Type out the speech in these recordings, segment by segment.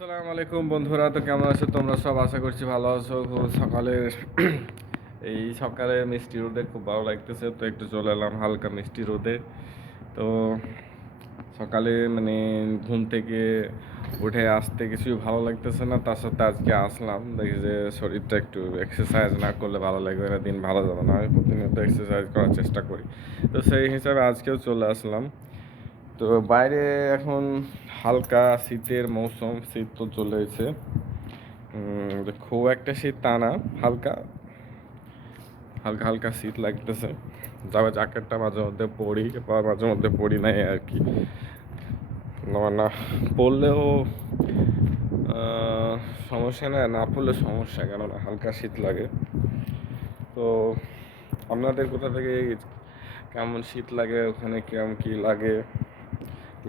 আসসালামু আলাইকুম বন্ধুরা, তো কেমন আছো তোমরা সব? আশা করছি ভালো আছো। সকালে এই সকালে মিষ্টি রোদে খুব ভালো লাগতেছে, তো একটু চলে এলাম হালকা মিষ্টি রোদে। তো সকালে ঘুম থেকে উঠে আসতে কিছুই ভালো লাগতেছে না, তার সাথে আজকে আসলাম দেখি যে শরীরটা একটু এক্সারসাইজ না করলে ভালো লাগবে না, দিন ভালো যাবে না। আমি প্রতিনিয়ত এক্সারসাইজ করার চেষ্টা করি, তো সেই হিসাবে আজকেও চলে আসলাম। তো বাইরে এখন হালকা শীতের মৌসুম, শীত তো চলে এসেছে। খুব একটা শীত তা না, হালকা হালকা হালকা শীত লাগতেছে। তবে জ্যাকেটটা মাঝে মধ্যে পরি বা মাঝে মধ্যে পরি নাই আর কি। না পরলেও সমস্যা না, না পরলে সমস্যা, কেননা হালকা শীত লাগে। তো আপনাদের কোথা থেকে কেমন শীত লাগে, ওখানে কেমন কী লাগে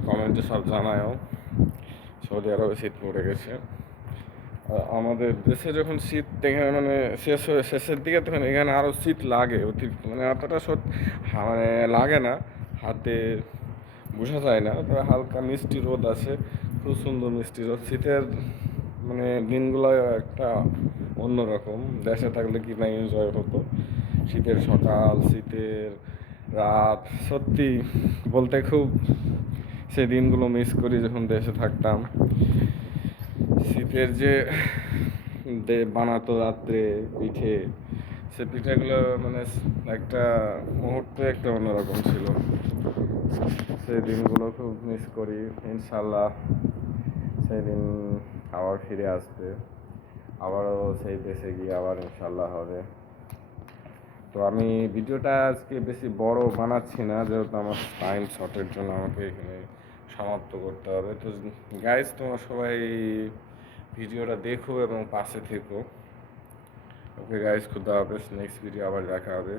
কমেন্টে সব জানায়ও। সৌদি আরবে শীত পড়ে গেছে। আমাদের দেশে যখন শীত এখানে শেষের দিকে, তখন এখানে আরও শীত লাগে অতিরিক্ত, অতটা লাগে না, হাতে বোঝা যায় না। তবে হালকা মিষ্টি রোদ আছে, খুব সুন্দর মিষ্টি রোদ। শীতের দিনগুলো একটা অন্যরকম। দেশে থাকলে কি না এনজয় হতো, শীতের সকাল, শীতের রাত, সত্যি বলতে খুব সেই দিনগুলো মিস করি যখন দেশে থাকতাম। শীতের যে বানাতো রাত্রে পিঠে, সে পিঠেগুলো একটা মুহূর্ত একটা অন্যরকম ছিল। সেই দিনগুলো খুব মিস করি। ইনশাল্লাহ সেই দিন আবার ফিরে আসবে, আবারও সেই দেশে গিয়ে আবার ইনশাল্লাহ হবে। তো আমি ভিডিওটা আজকে বেশি বড় বানাচ্ছি না, যেহেতু আমার টাইম শর্টের জন্য আমাকে এখানে সমাপ্ত করতে হবে। তো গাইজ, তোমরা সবাই ভিডিওটা দেখো এবং পাশে থেকো। ওকে গাইজ, খুদা হাফেজ। নেক্সট ভিডিও আবার দেখা হবে।